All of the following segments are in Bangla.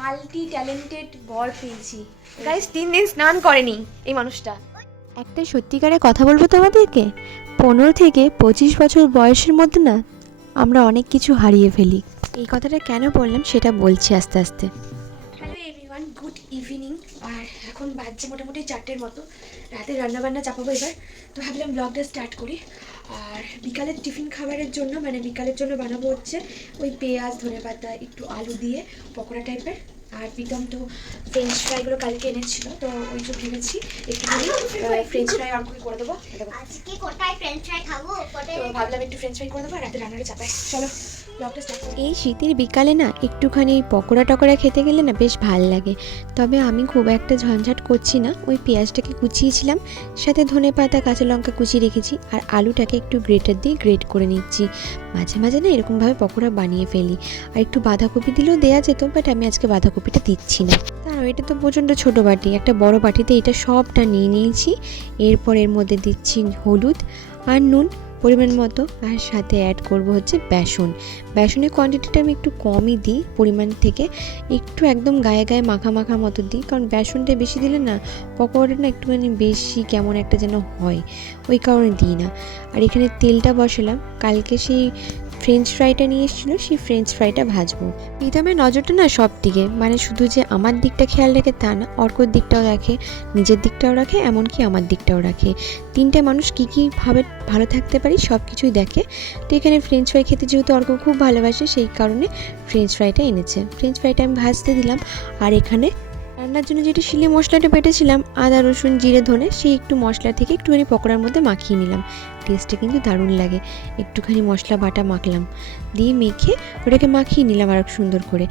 মাল্টি ট্যালেন্টেড বর পেয়েছি গাইস। 3 দিন স্নান করেনি এই মানুষটা। একটা সত্যিকারের কথা বলবো তোমাদেরকে, 15 থেকে 25 বছর বয়সের মধ্যে না আমরা অনেক কিছু হারিয়ে ফেলি। এই কথাটা কেন বললাম সেটা বলছি আস্তে আস্তে। Hello everyone, good evening. আর এখন বাজছে মোটামুটি 4টের মতো। রাতে রান্নাবান্না চাপাবো এবার, তো ভাবলাম ব্লগটা স্টার্ট করি। আর বিকালের টিফিন খাবারের জন্য মানে বিকালের জন্য বানাবো হচ্ছে ওই পেঁয়াজ ধনেপাতা একটু আলু দিয়ে পকোড়া টাইপের। আর প্রীতম তো ফ্রেঞ্চ ফ্রাইগুলো কালকে এনেছিল, তো ওই যে ভেবেছি একটুখানি ফ্রেঞ্চ ফ্রাই আর করে দেবো। আজকে কোটায় ফ্রেঞ্চ ফ্রাই খাবো, কোটায় তো ভাবলাম একটু ফ্রেঞ্চ ফ্রাই করে দেবো আর রাতে রান্নাটা চাপাই। চলো ব্লগটা স্টার্ট করি। এই শীতের বিকালে না একটুখানি পকোড়া টকোড়া খেতে গেলে না বেশ ভাল লাগে। তবে আমি খুব একটা ঝঞ্ঝাট করছি না, ওই পেঁয়াজটাকে কুচিয়েছিলাম, সাথে ধনেপাতা কাঁচা লঙ্কা কুচিয়ে রেখেছি, আর আলুটাকে একটু গ্রেটার দিয়ে গ্রেট করে নিচ্ছি। মাঝে মাঝে না এরকমভাবে পকোড়া বানিয়ে ফেলি। আর একটু বাঁধাকপি দিলেও দেওয়া যেত, বাট আমি আজকে বাঁধাকপিটা দিচ্ছি না। তার এটা তো প্রচণ্ড ছোটো বাটি, একটা বড় বাটিতে এটা সবটা নিয়ে নিয়েছি। এরপর এর মধ্যে দিচ্ছি হলুদ আর নুন পরিমাণ মতো, আর সাথে অ্যাড করব হচ্ছে বেসন। বেসনের কোয়ান্টিটিটা আমি একটু কমই দিই পরিমাণ থেকে, একটু একদম গায়ে গায়ে মাখা মাখা মতো দিই, কারণ বেসনটা বেশি দিলে না পকোড়াটা না একটুখানি বেশি কেমন একটা যেন হয়, ওই কারণে দিই না। আর এখানে তেলটা বসালাম, কালকে সেই ফ্রেঞ্চ ফ্রাইটা নিয়ে এসেছিলো, সেই ফ্রেঞ্চ ফ্রাইটা ভাজবো। প্রীতমের নজরটা না সব দিকে, মানে শুধু যে আমার দিকটা খেয়াল রাখে তা না, অর্কর দিকটাও রাখে, নিজের দিকটাও রাখে, এমনকি আমার দিকটাও রাখে। তিনটে মানুষ কী ভাবে ভালো থাকতে পারি সব কিছুই দেখে। তো এখানে ফ্রেঞ্চ ফ্রাই খেতে যেহেতু অর্ক খুব ভালোবাসে, সেই কারণে ফ্রেঞ্চ ফ্রাইটা এনেছে। ফ্রেঞ্চ ফ্রাইটা আমি ভাজতে দিলাম। আর এখানে রান্নার জন্য যেটা শিলে মশলাটা বেটেছিলাম, আদা রসুন জিরে ধনে, সেই একটু মশলা থেকে একটুখানি পকোড়ার মধ্যে মাখিয়ে নিলাম। টেস্টটা কিন্তু দারুণ লাগে। একটুখানি মশলা বাটা মাখলাম, দিয়ে মেখে ওটাকে মাখিয়ে নিলাম আর সুন্দর করে।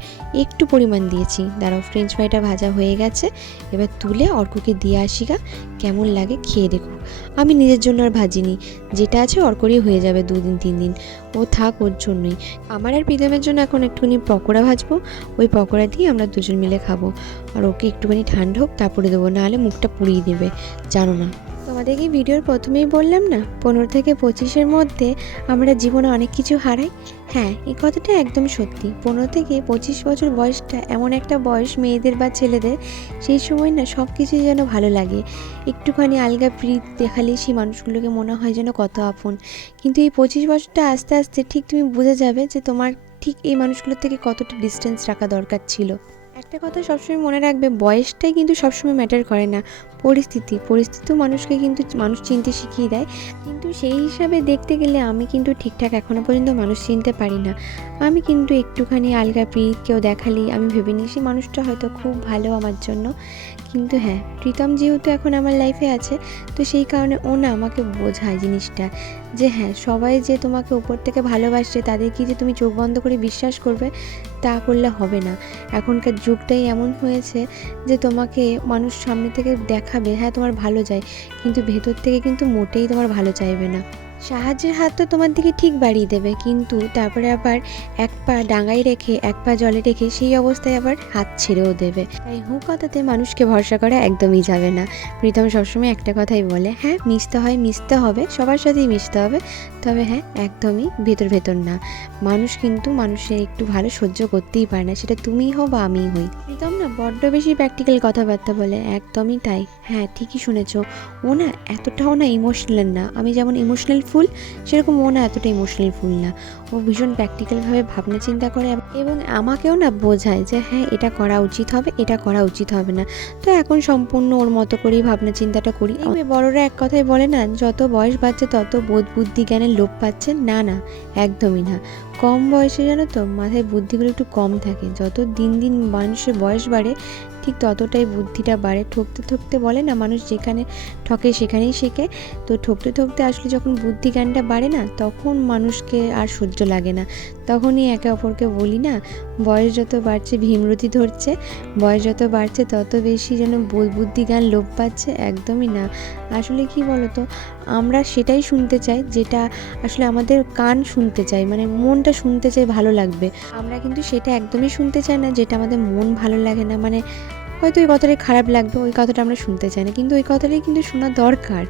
একটু পরিমাণ দিয়েছি। দাঁড়াও, ফ্রেঞ্চ ফ্রাইটা ভাজা হয়ে গেছে, এবার তুলে অর্ককে দিয়ে আসি গা, কেমন লাগে খেয়ে দেখো। আমি নিজের জন্য আর ভাজিনি, যেটা আছে অর্করই হয়ে যাবে 2 দিন 3 দিন, ও থাক ওর জন্যই। আমার আর প্রীতমের জন্য এখন একটুখানি পকোড়া ভাজবো, ওই পকোড়া দিয়ে আমরা দুজন মিলে খাবো। আর ওকে একটুখানি ঠান্ডা হোক তারপরে দেবো, নাহলে মুখটা পুড়িয়ে দেবে, জানো না। তোমাদেরকে ভিডিওর প্রথমেই বললাম না 15 থেকে 25-এর মধ্যে আমরা জীবনে অনেক কিছু হারাই। হ্যাঁ, এই কথাটা একদম সত্যি। 15 থেকে 25 বছর বয়সটা এমন একটা বয়স মেয়েদের বা ছেলেদের, সেই সময় না সব কিছুই যেন ভালো লাগে। একটুখানি আলগা প্রীত দেখালে সেই মানুষগুলোকে মনে হয় যেন কত আপন। কিন্তু এই 25 বছরটা আস্তে আস্তে ঠিক তুমি বুঝে যাবে যে তোমার ঠিক এই মানুষগুলোর থেকে কতটা ডিস্টেন্স রাখা দরকার ছিল। একটা কথা সবসময় মনে রাখবে, বয়সটাই কিন্তু সবসময় ম্যাটার করে না, পরিস্থিতিও মানুষকে কিন্তু মানুষ চিনতে শিখিয়ে দেয়। কিন্তু সেই হিসাবে দেখতে গেলে আমি কিন্তু ঠিকঠাক এখনও পর্যন্ত মানুষ চিনতে পারি না। আমি কিন্তু একটুখানি আলগা প্রীত কেউ দেখালেই আমি ভেবে নিই সেই মানুষটা হয়তো খুব ভালো আমার জন্য। কিন্তু হ্যাঁ, প্রীতম যেহেতু এখন আমার লাইফে আছে, তো সেই কারণে ও না আমাকে বোঝায় জিনিসটা, যে হ্যাঁ, সবাই যে তোমাকে উপর থেকে ভালোবাসছে তাদের কি যে তুমি চোখ বন্ধ করে বিশ্বাস করবে, তা করলে হবে না। এখনকার যুগটাই এমন হয়েছে যে তোমাকে মানুষ সামনে থেকে দেখাবে হ্যাঁ তোমার ভালো চায়, কিন্তু ভেতর থেকে কিন্তু মোটেই তোমার ভালো চাইবে না। সাহায্যের হাত তো তোমার দিকে ঠিক বাড়িয়ে দেবে, কিন্তু তারপরে আবার এক পা ডাঙায় রেখে এক পা জলে রেখে সেই অবস্থায় আবার হাত ছেড়েও দেবে। তাই কথাতে মানুষকে ভরসা করা একদমই যাবে না। প্রীতম সবসময় একটা কথাই বলে, হ্যাঁ মিশতে হয়, মিশতে হবে, সবার সাথেই মিশতে হবে, তবে হ্যাঁ একদমই ভেতর না। মানুষ কিন্তু মানুষের একটু ভালো সহ্য করতেই পারে না, সেটা তুমিই হও বা আমিই হই। প্রীতম না বড্ড বেশি প্র্যাকটিক্যাল কথাবার্তা বলে, একদমই তাই। হ্যাঁ ঠিকই শুনেছ, ও না এতটাও না ইমোশনাল না। আমি যেমন ইমোশনাল ফুল, সেরকম ও না এতটা ইমোশনাল ফুল না। ও ভীষণ প্র্যাকটিক্যালভাবে ভাবনা চিন্তা করে এবং আমাকেও না বোঝায় যে হ্যাঁ এটা করা উচিত হবে, এটা করা উচিত হবে না। তো এখন সম্পূর্ণ ওর মতো করেই ভাবনা চিন্তাটা করি। বড়রা এক কথাই বলে না, যত বয়স বাড়ছে তত বোধ বুদ্ধি জ্ঞানের লোপ পাচ্ছে, না না একদমই না। কম বয়সে জানো তো মাথায় বুদ্ধিগুলো একটু কম থাকে, যত দিন দিন মানুষের বয়স বাড়ে ঠিক ততটাই বুদ্ধিটা বাড়ে। ঠকতে ঠকতে বলে না, মানুষ যেখানে ঠকে সেখানেই শেখে। তো ঠকতে ঠকতে আসলে যখন বুদ্ধি জ্ঞানটা বাড়ে না, তখন মানুষকে আর সহ্য লাগে না। তখনই একে অপরকে বলি না, বয়স যত বাড়ছে ভীমরতি ধরছে, বয়স যত বাড়ছে তত বেশি যেন বুদ্ধি জ্ঞান লোপ পাচ্ছে, একদমই না। আসলে কি বলতো, আমরা সেটাই শুনতে চাই যেটা আসলে আমাদের কান শুনতে চাই, মানে মনটা শুনতে চাই ভালো লাগবে। আমরা কিন্তু সেটা একদমই শুনতে চাই না যেটা আমাদের মন ভালো লাগে না, মানে হয়তো ওই কথাটাই খারাপ লাগবে, ওই কথাটা আমরা শুনতে চাই না, কিন্তু ওই কথাটাই কিন্তু শোনা দরকার।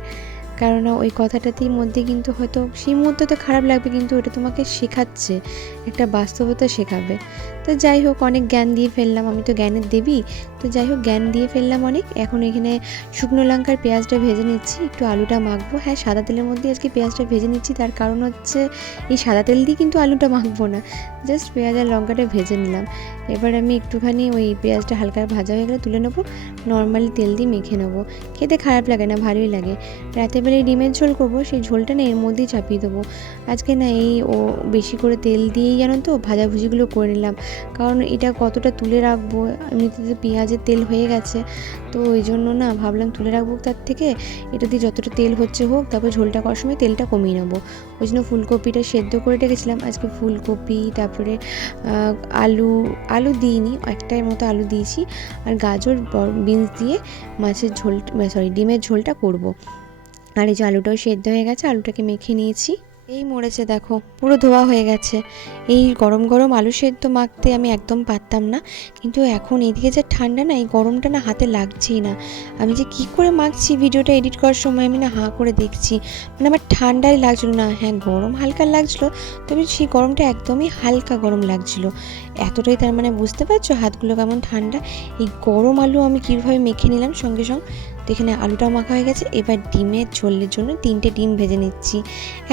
কারণ ওই কথাটাতেই মধ্যে কিন্তু হয়তো সেই মুহূর্তে তো খারাপ লাগবে, কিন্তু ওটা তোমাকে শেখাচ্ছে, একটা বাস্তবতা শেখাবে। তো যাই হোক, অনেক জ্ঞান দিয়ে ফেললাম, আমি তো জ্ঞানের দেবী। তো যাই হোক, জ্ঞান দিয়ে ফেললাম অনেক। এখন এখানে শুকনো লঙ্কার পেঁয়াজটা ভেজে নিচ্ছি, একটু আলুটা মাখবো। হ্যাঁ, সাদা তেলের মধ্যে আজকে পেঁয়াজটা ভেজে নিচ্ছি, তার কারণ হচ্ছে এই সাদা তেল দিয়ে কিন্তু আলুটা মাখবো না, জাস্ট পেঁয়াজ আর লঙ্কাটা ভেজে নিলাম। এবার আমি একটুখানি ওই পেঁয়াজটা হালকা ভাজা হয়ে গেলে তুলে নেবো, নর্মালি তেল দিয়ে মেখে নেবো। খেতে খারাপ লাগে না, ভালোই লাগে। রাতের বেলায় ডিমের ঝোল করবো, সেই ঝোলটা না এর মধ্যেই চাপিয়ে দেবো। আজকে না বেশি করে তেল দিয়েই জানো তো ভাজাভুজিগুলো করে নিলাম, কারণ এটা কতটা তুলে রাখবো, এমনিতে তো পেঁয়াজের তেল হয়ে গেছে, তো ওই জন্য না ভাবলাম তুলে রাখবো, তার থেকে এটা দিয়ে যতটা তেল হচ্ছে হোক, তারপর ঝোলটা করার সময় তেলটা কমিয়ে নেবো। ওই জন্য ফুলকপিটা সেদ্ধ করে রেখেছিলাম। আজকে ফুলকপি, তারপরে আলু দিইনি, একটাই মতো আলু দিয়েছি, আর গাজর বিনস দিয়ে ডিমের ঝোলটা করব। আর এই যে আলুটাও সেদ্ধ হয়ে গেছে, আলুটাকে মেখে নিয়েছি। এই মরেছে দেখো, পুরো ধোয়া হয়ে গেছে। এই গরম গরম আলু সেদ্ধ মাখতে আমি একদম পারতাম না, কিন্তু এখন এদিকে যে ঠান্ডা না, এই গরমটা না হাতে লাগছেই না। আমি যে কি করে মাখছি, ভিডিওটা এডিট করার সময় আমি না হাঁ করে দেখছি, মানে আমার ঠান্ডাই লাগছিলো না। হ্যাঁ, গরম হালকা লাগছিলো, তবে সেই গরমটা একদমই হালকা গরম লাগছিলো। এতটাই তার মানে বুঝতে পারছো হাতগুলো কেমন ঠান্ডা। এই গরম আলু আমি কীভাবে মেখে নিলাম সঙ্গে সঙ্গে। তো এখানে আলুটাও মাখা হয়ে গেছে। এবার ডিমের ঝোলের জন্য 3টে ডিম ভেজে নিচ্ছি।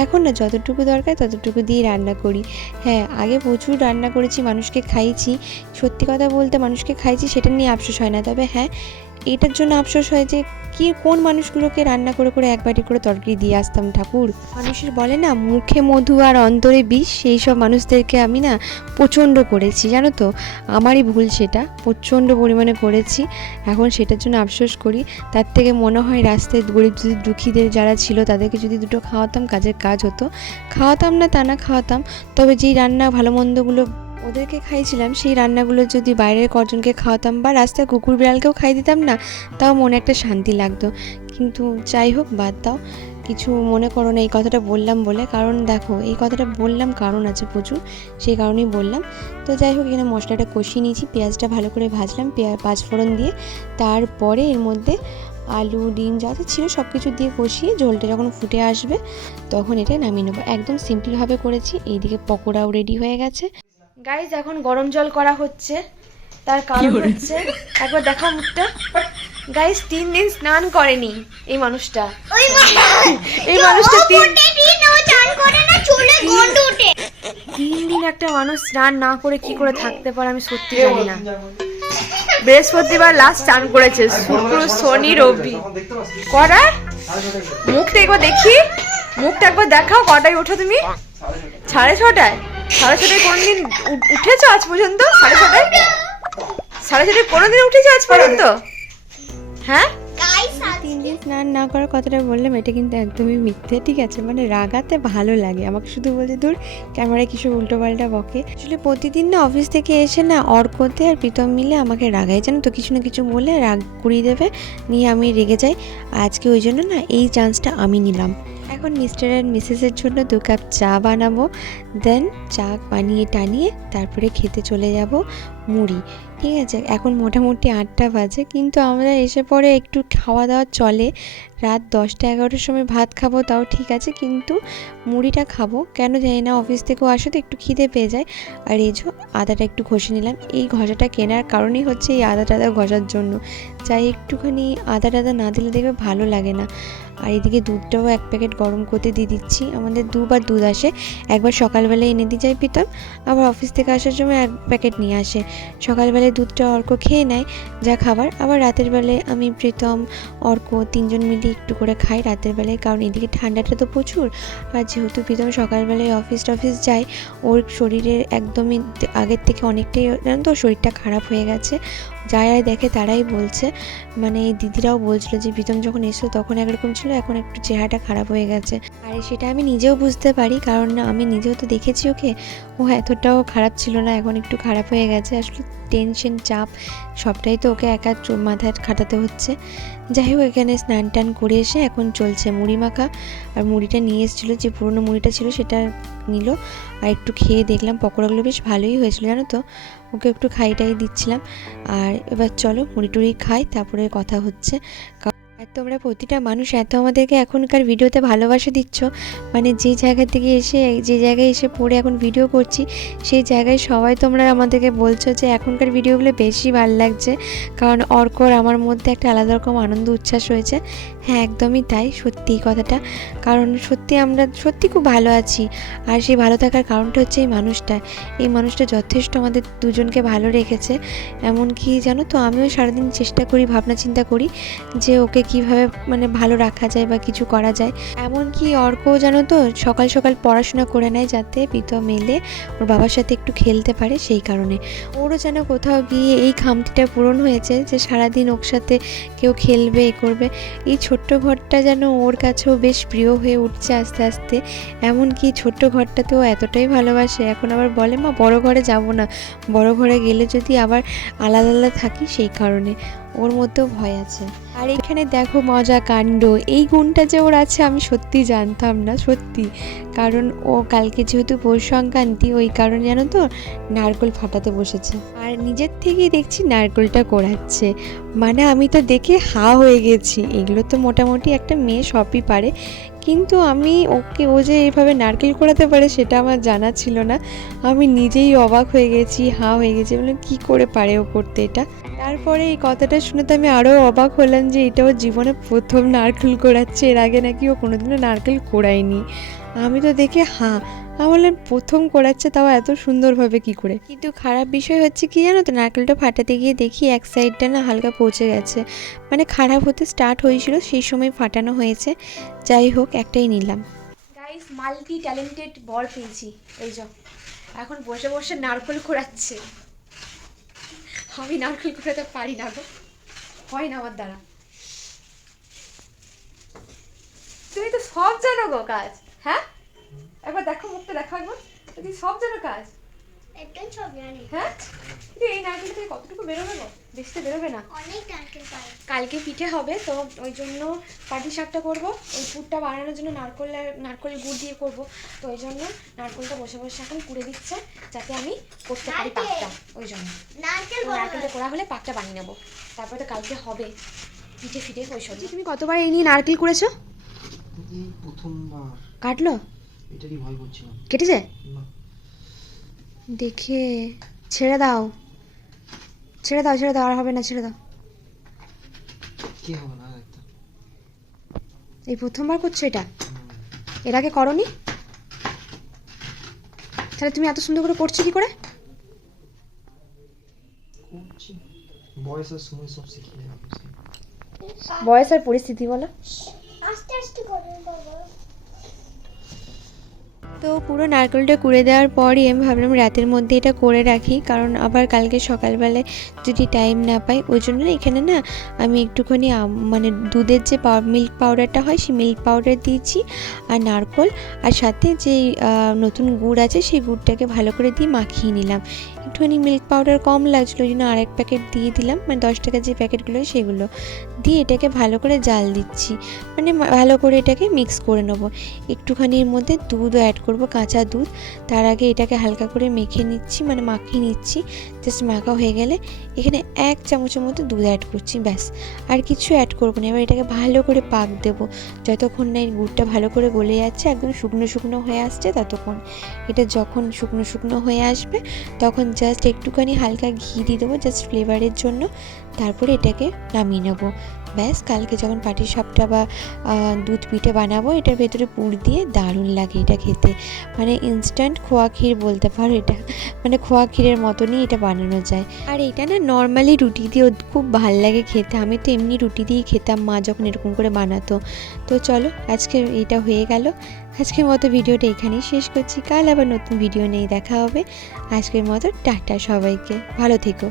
এখন না যতটুকু দরকার ততটুকু দিয়ে রান্না করি। হ্যাঁ, আগে প্রচুর রান্না করেছি, মানুষকে খাইয়েছি। সত্যি কথা বলতে মানুষকে খাইয়েছি, সেটা নিয়ে আফসোস হয় না। তবে হ্যাঁ, এটার জন্য আফসোস হয় যে কোন মানুষগুলোকে রান্না করে করে এক বাটি করে তরকারি দিয়ে আসতাম। ঠাকুর, মানুষের বলে না মুখে মধু আর অন্তরে বিষ, সেই সব মানুষদেরকে আমি না প্রচণ্ড করেছি, জানো তো। আমারই ভুল, সেটা প্রচণ্ড পরিমাণে করেছি। এখন সেটার জন্য আফসোস করি। তার থেকে মনে হয় রাস্তায় গরিব দুঃখীদের যারা ছিল তাদেরকে যদি দুটো খাওয়াতাম, কাজের কাজ হতো। খাওয়াতাম না তা না, খাওয়াতাম, তবে যেই রান্না ভালো মন্দগুলো ওদেরকে খাইছিলাম, সেই রান্নাগুলো যদি বাইরের কজনকে খাওয়াতাম বা রাস্তায় কুকুর বিড়ালকেও খাই দিতাম না, তাও মনে একটা শান্তি লাগতো। কিন্তু যাই হোক, বাদ দাও, কিছু মনে করো না এই কথাটা বললাম বলে। কারণ দেখো, এই কথাটা বললাম কারণ আছে প্রচুর, সেই কারণেই বললাম। তো যাই হোক, এখানে মশলাটা কষিয়ে নিয়েছি, পেঁয়াজটা ভালো করে ভাজলাম পাঁচফোড়ন দিয়ে। তারপরে এর মধ্যে আলু ডিম যা যা ছিল সব কিছু দিয়ে কষিয়ে ঝোলটা যখন ফুটে আসবে তখন এটা নামিয়ে নেবো। একদম সিম্পলভাবে করেছি। এইদিকে পকোড়াও রেডি হয়ে গেছে। গাইজ, এখন গরম জল করা হচ্ছে, তার কারণ হচ্ছে, একবার দেখাও মুখটা। গাইজ, 3 দিন স্নান করেনি এই মানুষটা। এই মানুষটা 3 দিন একটা মানুষ স্নান না করে কি করে থাকতে পারে আমি সত্যি জানি না। বৃহস্পতিবার লাস্ট স্নান করেছে, শুক্র শনি রবি করা। মুখটা একবার দেখি, মুখটা একবার দেখাও। কটায় ওঠো তুমি? 6:30। 6:30 কোনদিন উঠেছো আজ পর্যন্ত? 6:30 কোনোদিন উঠেছো আজ পর্যন্ত? হ্যাঁ, 3 দিন স্নান না করার কথাটা বললাম, এটা কিন্তু একদমই মিথ্যে, ঠিক আছে? মানে রাগাতে ভালো লাগে, আমাকে শুধু বলছে দূর ক্যামেরায় কিছু উল্টোপাল্টা বকে। আসলে প্রতিদিন না অফিস থেকে এসে না অর্কতে আর প্রীতম মিলে আমাকে রাগায়, জানো তো, কিছু না কিছু বলে রাগ করিয়ে দেবে, নিয়ে আমি রেগে যাই। আজকে ওই জন্য না এই চান্সটা আমি নিলাম। এখন মিস্টার অ্যান্ড মিসেসের জন্য 2 কাপ চা বানাবো, দেন চা বানিয়ে টানিয়ে তারপরে খেতে চলে যাব মুড়ি, ঠিক আছে? এখন মোটামুটি 8টা বাজে, কিন্তু আমরা এসে পরে একটু খাওয়া দাওয়া চলে। রাত 10টা-11টার সময় ভাত খাবো, তাও ঠিক আছে, কিন্তু মুড়িটা খাবো কেন জানি না, অফিস থেকেও আসে তো একটু খিদে পেয়ে যায়। আর এই যে আদাটা একটু ঘষে নিলাম, এই ঘষাটা কেনার কারণই হচ্ছে এই আদা ঘষার জন্য। চাই একটুখানি আদা না দিলে দেখবে ভালো লাগে না। আর এদিকে দুধটাও 1 প্যাকেট গরম করতে দিয়ে দিচ্ছি। আমাদের 2বার দুধ আসে, একবার সকালবেলায় এনে দিয়ে যায় প্রীতম, আবার অফিস থেকে আসার সময় 1 প্যাকেট নিয়ে আসে। সকালবেলায় দুধটা অর্ক খেয়ে নেয় যা খাবার, আবার রাতের বেলায় আমি প্রীতম অর্ক 3জন মিলে একটু করে খাই রাতের বেলায়, কারণ এদিকে ঠান্ডাটা তো প্রচুর। আর যেহেতু প্রীতম সকালবেলায় অফিস যায়, ওর শরীরের একদমই আগের থেকে অনেকটাই, জানো তো, শরীরটা খারাপ হয়ে গেছে। যারা দেখে তারাই বলছে, মানে এই দিদিরাও বলছিল যে প্রীতম যখন এসেছিল তখন একরকম ছিল, এখন একটু চেহারাটা খারাপ হয়ে গেছে। আর সেটা আমি নিজেও বুঝতে পারি, কারণ না আমি নিজেও তো দেখেছি ওকে, ও এতটাও খারাপ ছিল না, এখন একটু খারাপ হয়ে গেছে। আসলে টেনশন, চাপ সবটাই তো ওকে একা মাথায় খাটাতে হচ্ছে। যাই হোক, এখানে স্নান টান করে এসে এখন চলছে মুড়ি মাখা। আর মুড়িটা নিয়ে এসেছিলো, যে পুরনো মুড়িটা ছিল সেটা নিল, আর একটু খেয়ে দেখলাম পকোড়াগুলো বেশ ভালোই হয়েছিল, জানো তো। ওকে একটু খাইটাই দিচ্ছিলাম। আর এবার চলো মুড়ি টুড়ি খাই, তারপরে কথা হচ্ছে। আর তোমরা প্রতিটা মানুষ এত আমাদেরকে এখনকার ভিডিওতে ভালোবাসা দিচ্ছ, মানে যে জায়গা থেকে এসে যে জায়গায় এসে পড়ে এখন ভিডিও করছি সেই জায়গায় সবাই তোমরা আমাদেরকে বলছো যে এখনকার ভিডিওগুলো বেশি ভালো লাগছে, কারণ অর্কর আমার মধ্যে একটা আলাদা রকম আনন্দ উচ্ছ্বাস হয়েছে। হ্যাঁ, একদমই তাই, সত্যি কথাটা। কারণ সত্যি আমরা সত্যি খুব ভালো আছি, আর সেই ভালো থাকার কারণটা হচ্ছে এই মানুষটা যথেষ্ট আমাদের দুজনকে ভালো রেখেছে। এমনকি জানো তো, আমিও সারাদিন চেষ্টা করি, ভাবনা চিন্তা করি যে ওকে কীভাবে মানে ভালো রাখা যায় বা কিছু করা যায়। এমনকি অর্কও জানো তো সকাল সকাল পড়াশোনা করে নেয়, যাতে প্রীতম মেলে ওর বাবার সাথে একটু খেলতে পারে। সেই কারণে ওরও যেন কোথাও গিয়ে এই খামতিটা পূরণ হয়েছে যে সারাদিন ওর সাথে কেউ খেলবে, এ করবে। এই ছোট্ট ঘরটা যেন ওর কাছেও বেশ প্রিয় হয়ে উঠছে আস্তে আস্তে। এমনকি ছোট্ট ঘরটাতেও এতটাই ভালোবাসে, এখন আবার বলে মা বড় ঘরে যাব না, বড় ঘরে গেলে যদি আবার আলাদা আলাদা থাকি, সেই কারণে ওর মধ্যেও ভয় আছে। আর এখানে দেখো মজা কাণ্ড, এই গুণটা যে ওর আছে আমি সত্যি জানতাম না, সত্যি। কারণ ও কালকে যেহেতু পৌষ সংক্রান্তি, ওই কারণে জানো তো নারকেল ফাটাতে বসেছে, আর নিজের থেকেই দেখছি নারকেলটা কোড়াচ্ছে। মানে আমি তো দেখে হা হয়ে গেছি। এগুলো তো মোটামুটি একটা মেয়ে সবই পারে, কিন্তু ও যে এইভাবে নারকেল কোড়াতে পারে সেটা আমার জানা ছিল না। আমি নিজেই অবাক হয়ে গেছি, হা হয়ে গেছি, বললাম কী করে পারে ও করতে এটা। তারপরে এই কথাটা শুনে তো আমি আরও অবাক হলাম যে এটা ওর জীবনে প্রথম নারকেল কোড়াচ্ছে, এর আগে নাকি ও কোনোদিনও নারকেল কোড়ায়নি। আমি তো দেখে আমি বললাম প্রথম কোড়াচ্ছে, তাও এত সুন্দরভাবে কি করে। কিন্তু খারাপ বিষয় হচ্ছে কি জানো তো, নারকেলটা ফাটাতে গিয়ে দেখি এক সাইডটা না হালকা পচে গেছে, মানে খারাপ হতে স্টার্ট হয়েছিল, সেই সময় ফাটানো হয়েছে। যাই হোক, একটাই নিলাম। গাইস, মাল্টি ট্যালেন্টেড বর পেয়েছি। এই যে এখন বসে বসে নারকেল কোড়াচ্ছে। আমি নারকেল কোড়াতে পারি না গো, হয় না আমার দ্বারা। তুমি তো সব জানো গো কাজ। হ্যাঁ, একবার দেখো, মুখটা দেখো একবার, তুমি সব জানো কাজ। একদম সব জানি। হ্যাঁ, কিন্তু এই নারকেল থেকে কতটুকু বেরোবে গো? বেশি তো বেরোবে না। অনেক নারকেল পাই। কালকে পিঠে হবে, তো ওই জন্য পাটি শাকটা করবো। ওই পুরটা বানানোর জন্য নারকেল গুড় দিয়ে করবো, তো ওই জন্য নারকেলটা বসে বসে এখন কুড়ে দিচ্ছে, যাতে আমি করতে পারি পাকটা। ওই জন্য নারকেলটা করা হলে পাকটা বানিয়ে নেবো, তারপরে তো কালকে হবে পিঠে ফিটে ওই সব। তুমি কতবার এই নিয়ে নারকেল কুড়েছো? এই প্রথমবার। কাটলো? এটারই ভয় করছিলাম। কেটেছে? না। দেখে ছেড়ে দাও, ছেড়ে দাও, ছেড়ে দাও, আর হবে না, ছেড়ে দাও। কি হবে না একটা? এই প্রথমবার করছো এটা? এর আগে করনি? তাহলে তুমি এত সুন্দর করে করছো কি করে? করছি, বয়সের সময় সব শিখে যাবে। বয়স আর পরিস্থিতি বলো। আস্তে আস্তে করো বাবা। তো পুরো নারকেলটা কুড়ে দেওয়ার পরই আমি ভাবলাম রাতের মধ্যে এটা করে রাখি, কারণ আবার কালকে সকালবেলায় যদি টাইম না পাই। ওই জন্য না এখানে না আমি একটুখানি মানে দুধের যে মিল্ক পাউডারটা হয় সেই মিল্ক পাউডার দিয়েছি, আর নারকেল, আর সাথে যে নতুন গুড় আছে সেই গুড়টাকে ভালো করে দিয়ে মাখিয়ে নিলাম। একটুখানি মিল্ক পাউডার কম লাগছিলো, ওই জন্য আরেক প্যাকেট দিয়ে দিলাম, মানে 10 টাকার যে প্যাকেটগুলো সেগুলো দিয়ে এটাকে ভালো করে জাল দিচ্ছি, মানে ভালো করে এটাকে মিক্স করে নেবো। একটুখানি এর মধ্যে দুধও অ্যাড করব, কাঁচা দুধ। তার আগে এটাকে হালকা করে মেখে নিচ্ছি, মানে মাখিয়ে নিচ্ছি। জাস্ট মাখা হয়ে গেলে এখানে 1 চামচের মতো দুধ অ্যাড করছি, ব্যাস, আর কিছু অ্যাড করবো না। এবার এটাকে ভালো করে পাক দেবো, যতক্ষণ না এই গুড়টা ভালো করে গলে যাচ্ছে, একদম শুকনো শুকনো হয়ে আসছে ততক্ষণ। এটা যখন শুকনো শুকনো হয়ে আসবে তখন জাস্ট একটুখানি হালকা ঘি দিয়ে দেবো, জাস্ট ফ্লেভারের জন্য। তারপরে এটাকে নামিয়ে নেবো, ব্যাস। কালকে যখন পাটিসাপটা বা দুধ পিঠে বানাবো, এটার ভেতরে পুর দিয়ে দারুণ লাগে এটা খেতে, মানে ইনস্ট্যান্ট খোয়া ক্ষীর বলতে পারো এটা, মানে খোয়া ক্ষীরের মতনই এটা বানানো যায়। আর এটা না নর্মালি রুটি দিয়েও খুব ভাল লাগে খেতে, আমি তো এমনি রুটি দিয়েই খেতাম মা যখন এরকম করে বানাতো। তো চলো, আজকে এটা হয়ে গেল। আজকের মতো ভিডিওটা এখানেই শেষ করছি, কাল আবার নতুন ভিডিও নিয়ে দেখা হবে। আজকের মতো টাটা সবাইকে, ভালো থেকো।